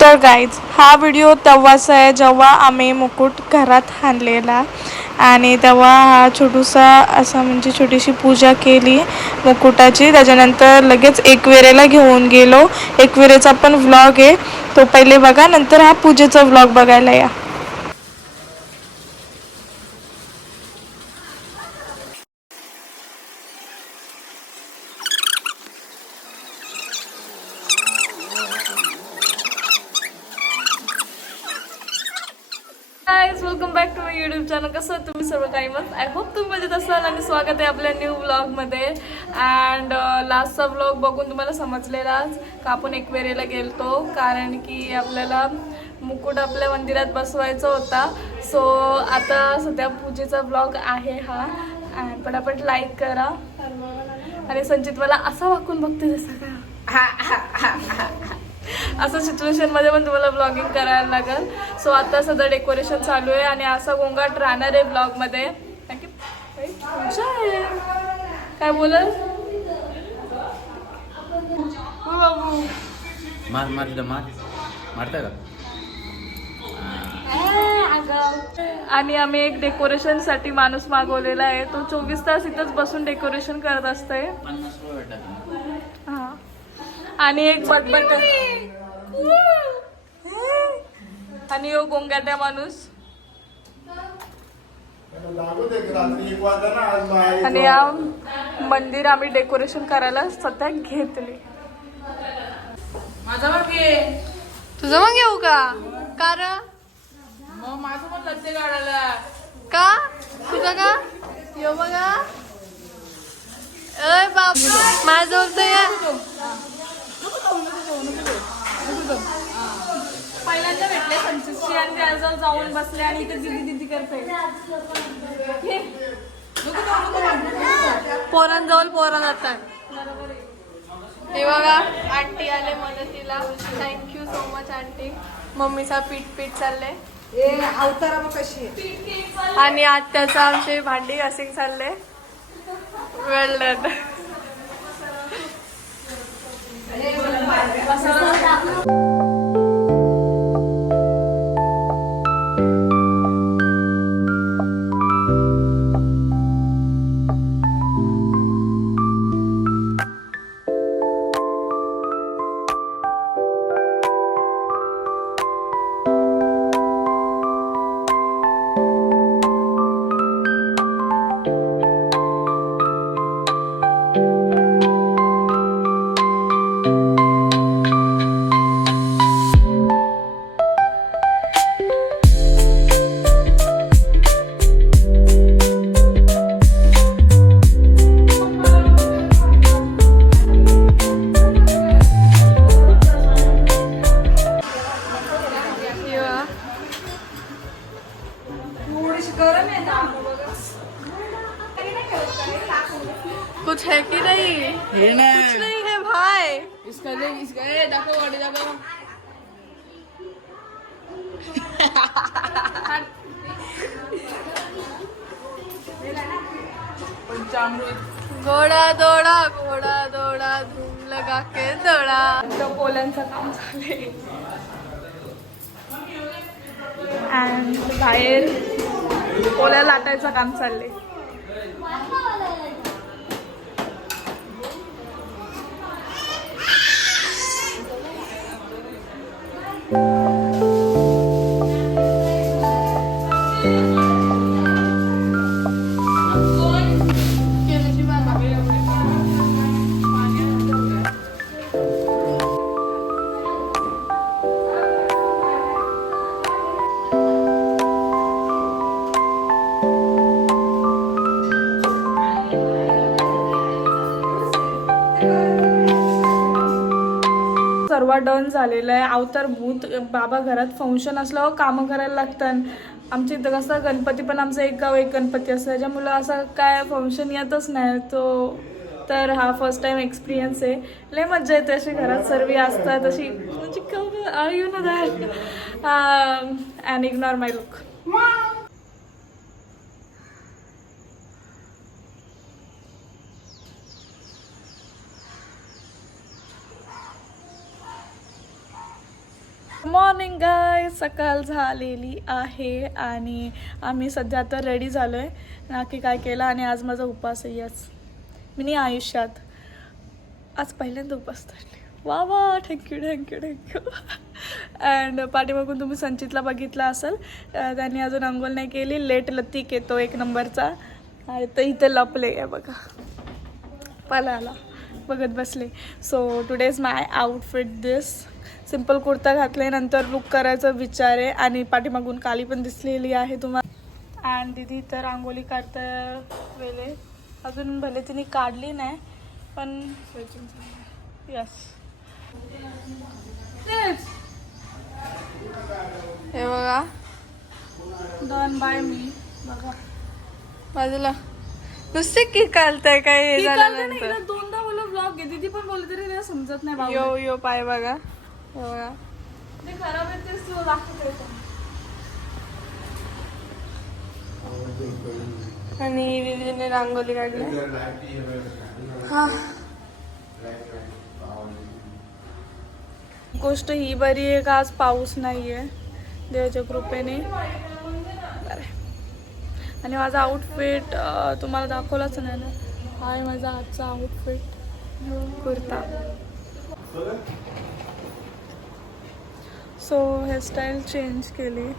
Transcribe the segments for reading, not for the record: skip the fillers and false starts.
तर गाईज हा व्हिडिओ तेव्हाच आहे जेव्हा आम्ही मुकुट घरात आणलेला आणि तेव्हा हा छोटूसा असा म्हणजे छोटीशी पूजा केली मुकुटाची. त्याच्यानंतर लगेच एकविरेला घेऊन गेलो. एकविरेचा पण व्लॉग आहे तो पहिले बघा, नंतर हा पूजेचा व्लॉग बघायला या. Guys welcome back to my YouTube channel. कसं तुम्ही सर्व काही मत आय होप तुम्ही मजेत असाल आणि स्वागत आहे आपल्या न्यू व्लॉगमध्ये. अँड लास्टचा व्लॉग बघून तुम्हाला समजलेलाच का आपण एकवेरेला गेलतो कारण की आपल्याला मुकुट आपल्या मंदिरात बसवायचा होता. सो आता सध्या पूजेचा व्लॉग आहे हा. अँड पटापट लाईक करा. आणि संचित मला असा वाकून बघते जसं का असं सिच्युएशनमध्ये पण तुम्हाला ब्लॉगिंग करायला लागेल. सो आता सध्या डेकोरेशन चालू आहे आणि असा गोंगाट राहणार आहे ब्लॉगमध्ये. पूजा आहे काय बोलल बाबू मारता का? आणि आम्ही एक डेकोरेशन साठी माणूस मागवलेला आहे. तो 24 तास इथंच बसून डेकोरेशन करत असतंय. हा आणि एक बटबट आणि यो गोंगाट्या माणूस आणि या मंदिर आम्ही डेकोरेशन करायला सध्या घेतले. माझा मग घे. तुझं मग येऊ का कार मग माझं पण लज्जे काढायला का तुझं का येऊ बघा. अय बाप माझं होतं या पहिल्यांदा भेटले संचितशी आणि त्याजवळ जाऊन बसले आणि इथे दिदी दिदी करते. पोरांजवळ पोरा जातात. हे बघा आंटी आले मदतीला. Thank you so much aunty. मम्मीचा पीठ चालले अवतारा मग कशी आहे. आणि आत्याचा आमचे भांडी घासिंग चालले. वेल डन. कुछ है कि नहीं? कुछ नहीं है भाई. इसका दाखव गाडी दाखव. पंचामृत घोडा दौडा धूम लगा के दौडा. तर पोल्यांचं काम झाले आणि बाहेर पोल्या लाटायचं काम चाललंय. सर्व डन झालेलं आहे. अवतार भूत बाबा घरात फंक्शन असल्यावर कामं करायला लागतात. आमच्या इथं कसं गणपती पण आमचं एक गाव एक गणपती असतं त्याच्यामुळं असं काय फंक्शन येतच नाही तो. तर हा फर्स्ट टाइम एक्सपिरियन्स आहे. लय मज्जा येते अशी घरात सर्व असतात अशी म्हणजे you know that and ignore my look. Morning guy, सकाळ झालेली आहे आणि आम्ही सध्या आता रेडी झालो आहे. नक्की काय केलं आणि आज माझा उपवास आहे. यस, मी नाही आयुष्यात आज पहिल्यांदा उपवास धरले. वा वा, थँक्यू थँक्यू थँक्यू. अँड पाठीमागून तुम्ही संचितला बघितला असेल, त्यांनी अजून अंघोळ नाही केली. लेट लतीक येतो एक नंबरचा. आणि तर इथे लपले आहे बघा, पलाला बघत बसले. So today is my outfit this. Simple kurta घातले, नंतर लुक करायचा विचार आहे. आणि पाठीमागून काली पण दिसलेली आहे तुम्हाला. अँड दीदी तर रांगोळी काढता वेळे अजून भले तिने काढली नाही, पण यस. हे बघा डन बाय मी. बघा बाजूला नुसते की कालताय काय हे झाल्यानंतर. दोनदा बोल ब्लॉग आहे. दीदी पण बोलते तरी तिला समजत नाही बाबा. यो यो पाय बघा, हे बघा ते खराब आहे तेच तुला दाखवते. आणि दीदीने रांगोली काढली. हा गोष्ट ही बरी आहे का आज पाऊस नाही आहे देवाच्या कृपेने. बरं आहे. आणि माझा आउटफिट तुम्हाला दाखवलाच नाही ना. हा आहे माझा आजचा outfit, kurta. So hairstyle change केली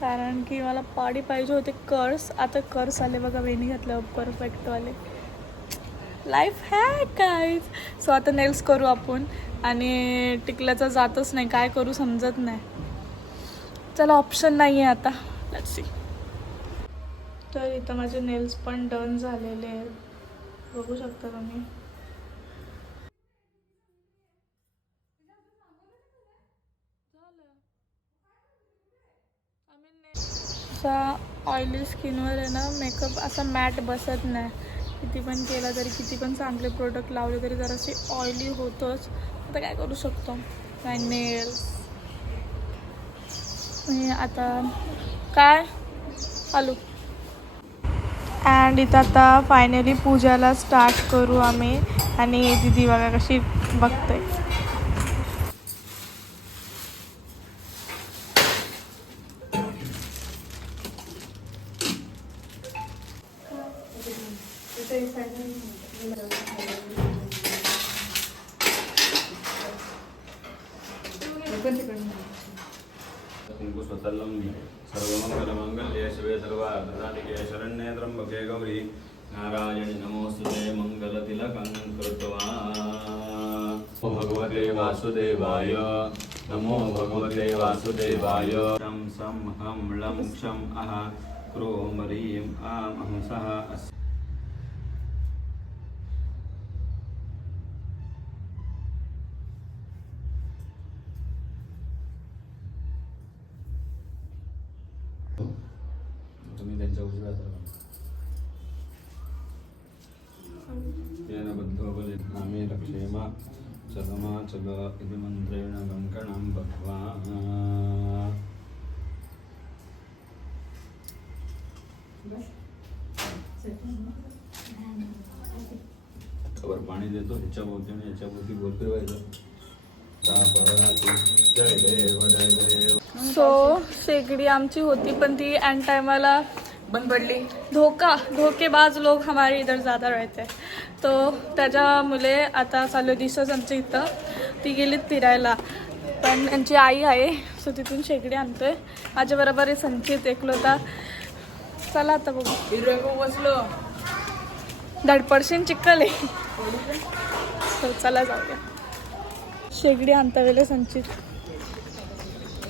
कारण की मला पाडी पाहिजे होते कर्स. आता कर्स आले बघा, वेणी घातल्यावर परफेक्टवाले. Life hack guys. सो आता नेल्स करू आपण. आणि टिकल्याचं जातच नाही, काय करू समजत नाही. चला ऑप्शन नाही आहे आता, लेट्स सी. तर इथं माझे नेल्स पण डन झालेले आहेत, बघू शकता तुम्ही. असा ऑइली स्किनवर आहे ना मेकअप असा मॅट बसत नाही. किती पण केला तरी, किती पण चांगले प्रोडक्ट लावले तरी जराशी ऑइली होतोच. आता काय करू शकतो. काय नेल्स आता काय आलू. अँड इथं आता फायनली पूजाला स्टार्ट करू आम्ही. आणि दीदी बघा कशी बघते. सर्वमंगलमंगल्ये शिवे सर्वार्थसाधिके शरण्ये त्र्यंबके गौरी नारायणि नमोस्तुते मंगलतिलकं कृत्वा. भगवते वासुदेवाय नमो भगवते वासुदेवाय. शं सं हं लं क्षं अः क्रों ह्रीं आं हंसः अस्. तुम्ही त्यांच्या उजव्या येन बद्धो बले नामे लक्षेम चलमा चल इति मंत्रेण कंकणं बद्ध्वा. खबर पाणी देतो ह्याच्या भोवती आणि ह्याच्या भोवती गोल फिरवायचं. जय देव जय देव. सो शेगडी आमची होती पण ती एंड टाइमाला बंद पडली. धोकेबाज लोक हमारे इधर ज़्यादा रहते. तो त्याच्यामुळे आता चालू दिवसाच आमच्या इथं. ती गेलीत फिरायला, पण यांची आई आहे सो तिथून शेगडी आणतोय. माझ्याबरोबर आहे संचित एकलोता. चला आता बघू. हिरव्या बसलो. धडपडशीन चिखल आहे. so, चला जाऊया. शेगडी आणता वेळे संचित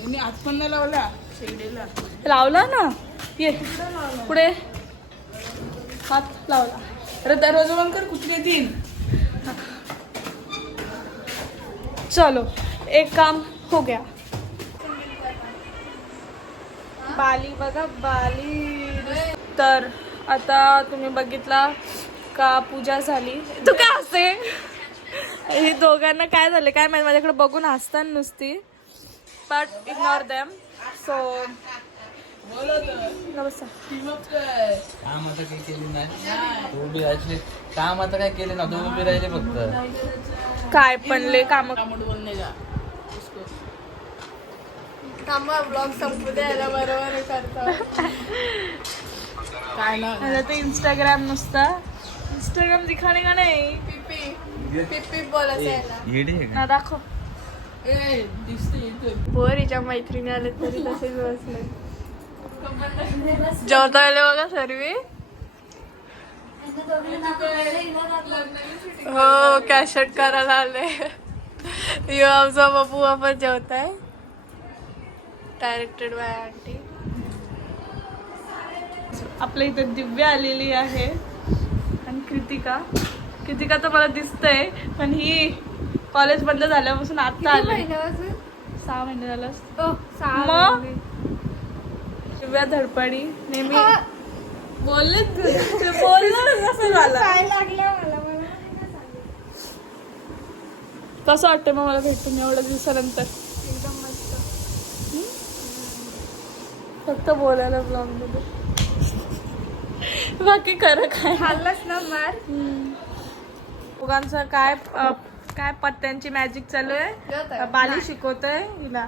मी हात पण नाही लावला शेगडीला. लावला ना, ये पुढे हात लावला. अरे दरवाजा बंद कर, कुत्रे येतील. चलो एक काम हो गया. बाली बघा, बाली. तर आता तुम्ही बघितला का पूजा झाली. तू काय हसते. ही दोघांना काय झाले काय माहिती, माझ्याकडे बघून हसताना नुसती. But ignore them. सो नमस्कार. काम आता काही केली नाही. तू उभी राहिली काम आता काय केले ना, तू उभी राहिली फक्त. काय पण ले काम. टमाटो बोलणे का ब्लॉग संपू द्यायला बरोबर करतो. काय ना आता ते इंस्टाग्राम नुसता इंस्टाग्राम दिखाने का नाही पिपी पिपी बोलायचं याला. येडी आहे का? ना दाखव. ए दिसते येतोय. पोरीच्या मैत्रिणी आले तरी तसेच बसले. जेवता आले बघा सर्व. हो कॅशट करायला आले. यो आमचा बाबू आपण जेवताय. Directed by aunty. आपल्या इथे दिव्या आलेली आहे आणि कृतिका तर मला दिसतंय, पण ही कॉलेज बंद झाल्यापासून आता आली. 6 महिने झालं. मग दिव्या धडपडी नेहमी बोलले कसं झालं. कसं वाटतं मग मला भेटून एवढ्या दिवसानंतर. एकदम मस्त. फक्त बोलायला ब्लॉग मध्ये, बाकी खरं काय. खाल्लंच ना मार. दोघांचं काय पत्त्यांची मॅजिक चालू आहे. बाली शिकवतोय हिला.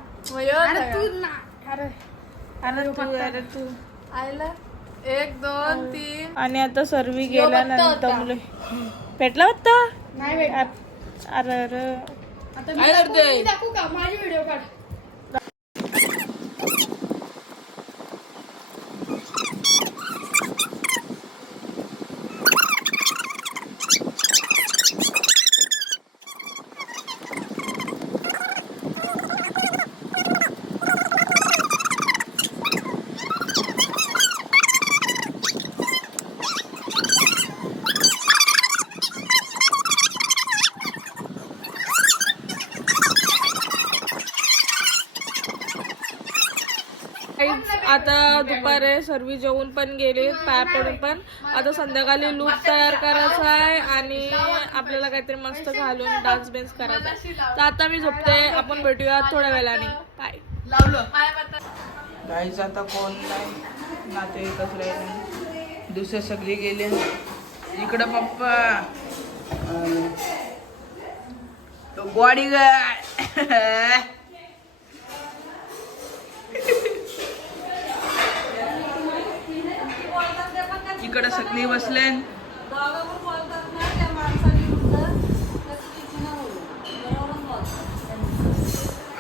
अरे तू आयला 1 2 3. आणि आता सर्वी गेल्यानंतर मुले भेटला होता. नाही अरे अरे काय करते दाखवू का माझी व्हिडिओ काढ. आता दुपारे सर्व जेवून पण गेले, पाय पडून पण. आता संध्याकाळी लूक तयार करायचा आहे आणि आपल्याला काहीतरी मस्त घालून डान्स बेन्स करायचा आहे. तर आता मी झोपते. आपण भेटूया थोड्या वेळाने. बाय. लावलं गाईच. आता कोण नाही नातेवाईकच राहिले. दुसरे सगळे गेले. इकडं पप्पा तो बॉडी इकडं सगळी बसले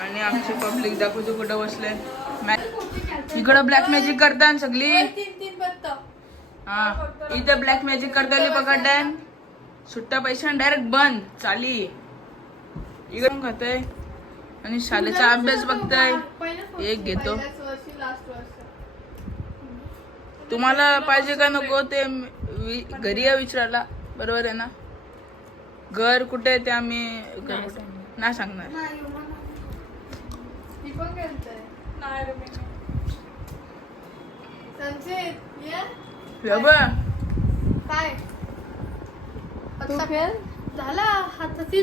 आणि आमची पब्लिक दाखवतो कुठं बसले. इकडं ब्लॅक मॅजिक करतात सगळी. 3 बत्त. हा इथं ब्लॅक मॅजिक करताली पकडताय. सुट्टा पैसा डायरेक्ट बंद चाली. इकडून खातोय आणि शाळेचा अभ्यास बघताय. एक घेतो. तुम्हाला पाहिजे का नको ते घरी या विचारायला. बरोबर आहे ना. घर कुठे आहे ते आम्ही नाही सांगणार.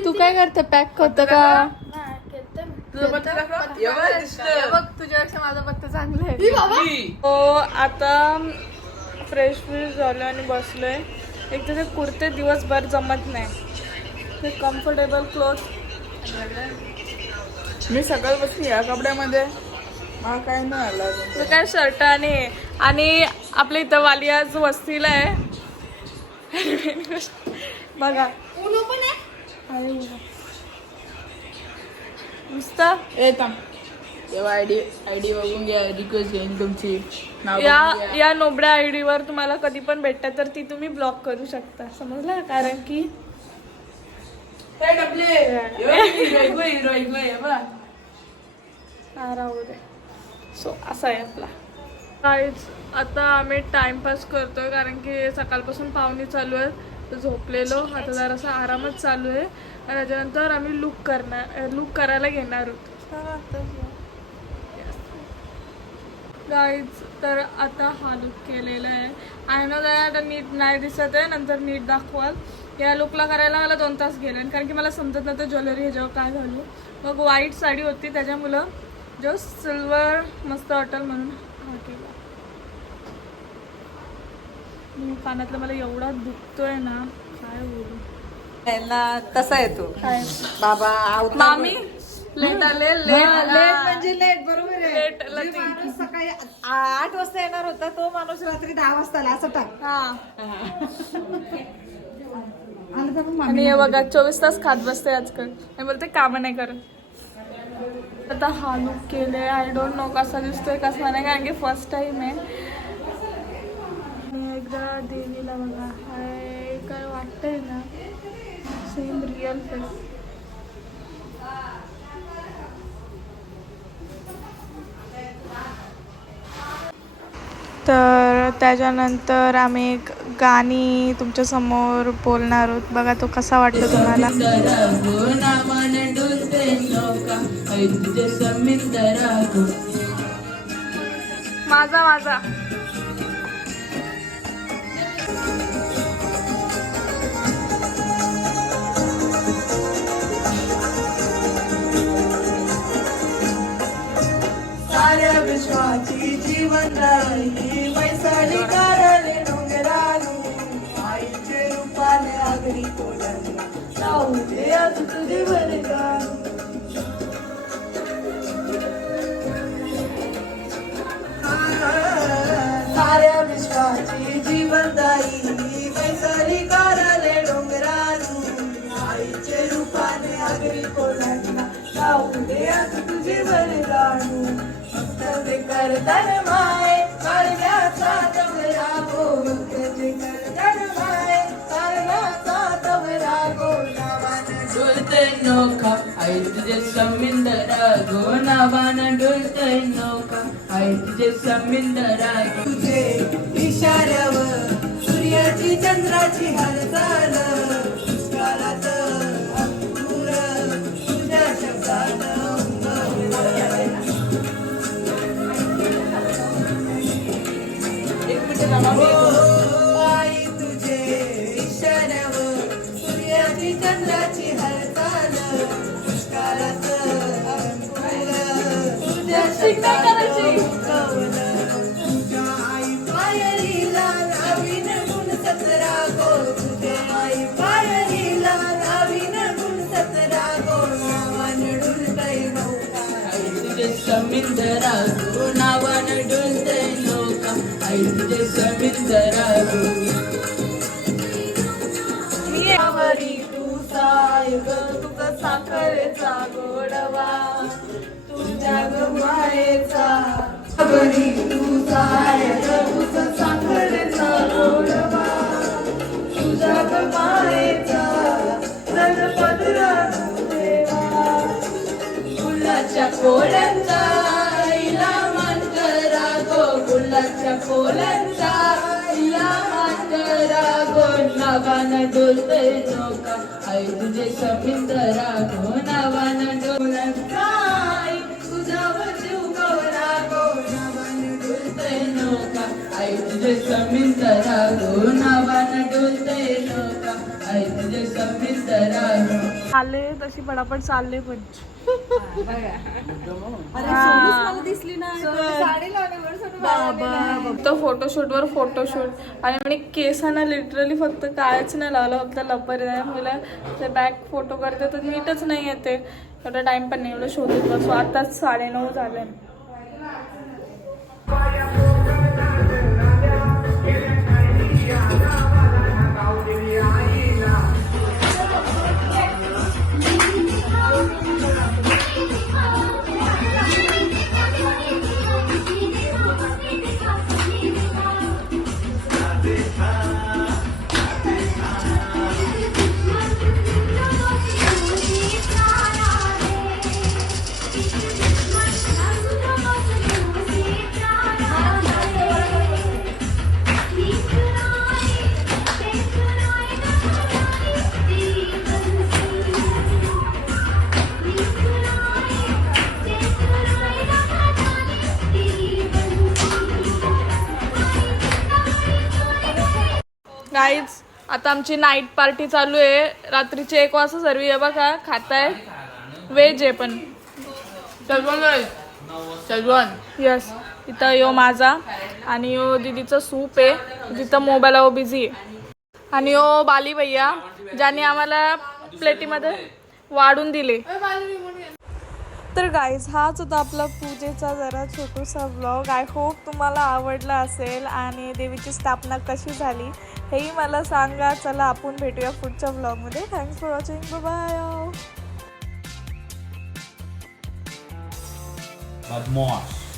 तू काय करते? पॅक होतं का? तुझं पत्ता दाखव. एवढं दिसतं. बघ तुझ्यापेक्षा माझा पत्ता चांगला आहे. हो आता फ्रेश झालो आणि बसलोय. एक तर ते कुर्ते दिवसभर जमत नाही. ते कम्फर्टेबल क्लोथ. मी सकाळ बसली या कपड्यामध्ये. मला काय नाही आला अजून. ते काय शर्ट आणि आपल्या इथं वालियाज वस्तीला आहे. बघा आहे नुसतं. तेव्हा आयडी बघून घ्या. रिक्वेस्ट घेईन तुमची. नाव या नोबड्या आयडी वर तुम्हाला कधी पण भेटतात तर ती तुम्ही ब्लॉक करू शकता. समजलं. कारण की सो असं आहे आपला. काहीच आता आम्ही टाइमपास करतोय कारण की सकाळपासून पाहुणे चालू आहेत. तर झोपलेलो. आता जरासा आरामच चालू आहे आणि त्याच्यानंतर आम्ही लुक करायला घेणार आहोत. गाईज तर आता हा लुक केलेला आहे. आय नो दॅट नीट नाही दिसत आहे. नंतर नीट दाखवाल. या लुकला करायला मला 2 तास गेले कारण की मला समजत नव्हतं ज्वेलरी ह्याच्यावर काय घालू. मग व्हाईट साडी होती त्याच्यामुळं जो सिल्वर मस्त वाटेल म्हणून हा केला. कानातलं मला एवढा दुखतोय ना काय बोलू. तसा येतो काय बाबा मामी लेट आले. लेट म्हणजे लेट बरोबर आहे. लेट 8 वाजता येणार होता तो माणूस रात्री 10 वाजता आला असं टाक. हा आलं तर मग आणि हे बघा 24 तास खात बसते आजकाल. हे बोलते कामं नाही करत. आता हा लुक केले. आय डोंट नो कसा दिसतोय कसा नाही, कारण की फर्स्ट टाइम आहे. आणि एकदा देवीला बघा हाय काय वाटतंय ना सेम रिअल फेस. तर त्याच्यानंतर आम्ही एक गाणी तुमच्यासमोर बोलणार आहोत. बघा तो कसा वाटतो तुम्हाला. माझा माझा साऱ्या विश्वाची जीवन राही वैसाली कारले डोंगरालू आईचे रूपाने आगरी कोलाला जाऊ दे आज तुझे बरगारू. साऱ्या विश्वाची जीवनदायी वैसाली कारले डोंगरालू आईचे रूपाने आगरी कोलाला जाऊ दे आज तुझे बरगारू. भक्ताचे करतन माय कारण्याचा तवरा गो भक्ताचे करतन माय कारण्याचा तवरा गो नावानं डोलते नौका आई तुझे समिंदरा गो नावानं डोलते नौका आई तुझे समिंदरा तुझे इशाऱ्यावर सूर्याची चंद्राची हालचाल काळात अंकुर तुझ्या शब्दात आई तुझे इशाऱ्यावर सूर्याची चंद्राची हालचाल काळात तुझ्या शब्दात तुझ्या आई पायरीला नवीन गुण 17 गो तुझे आई पायरीला नवीन गुण 17 गो नावानं डुलतय नौका आई तुझे समिंदरा गो नावानं डुलतय नौका आई तुझे समिंदरा गो. वरी तू साय ग तुझा साखरेचा गोडवा तुझ्या ग मायेचा वरी तू साय ग तुझा साखरेचा गोडवा तुझ्या ग मायेचा रंग पदरा देवा. फुलाच्या कोल्यांचा आईला मान करा गो फुलाच्या कोल्यांचा आईला मान करा गो नावानं डोलते नौका आई तुझे समिंदरा गो नावानं डोलता आई तुझ्यावर जीव गवरा गो नावानं डोलते नौका आई तुझे समिंदरा गो नावानं डोलते नौका आई तुझे समिंदरा गो. चालले तशी पटापट चालले पण तो फोटोशूटवर फोटोशूट आणि म्हणे केसांना लिटरली फक्त कायच नाही लावलं फक्त लपर आहे. मला ते बॅक फोटो करते तर नीटच नाही येते. एवढा टाइम पण नाही एवढं शोधत बसू. आताच 9:30 झाले. गाईज आता आमची नाईट पार्टी चालू आहे. रात्रीचे 1 वाजता सर्व हे बघा खाताय. व्हेज आहे पण यस. इथं यो माझा आणि यो दीदीचं सूप आहे. तिथं मोबाईलवर बिझी आहे. आणि यो बाली भैया ज्याने आम्हाला प्लेटीमध्ये वाढून दिले. तर गाईज हाच होता आपला पूजेचा जरा छोटूसा व्लॉग. आय होप तुम्हाला आवडला असेल आणि देवीची स्थापना कशी झाली हेही मला सांगा. चला आपण भेटूया पुढच्या व्लॉगमध्ये. Thanks for watching. बाय. बदमाश.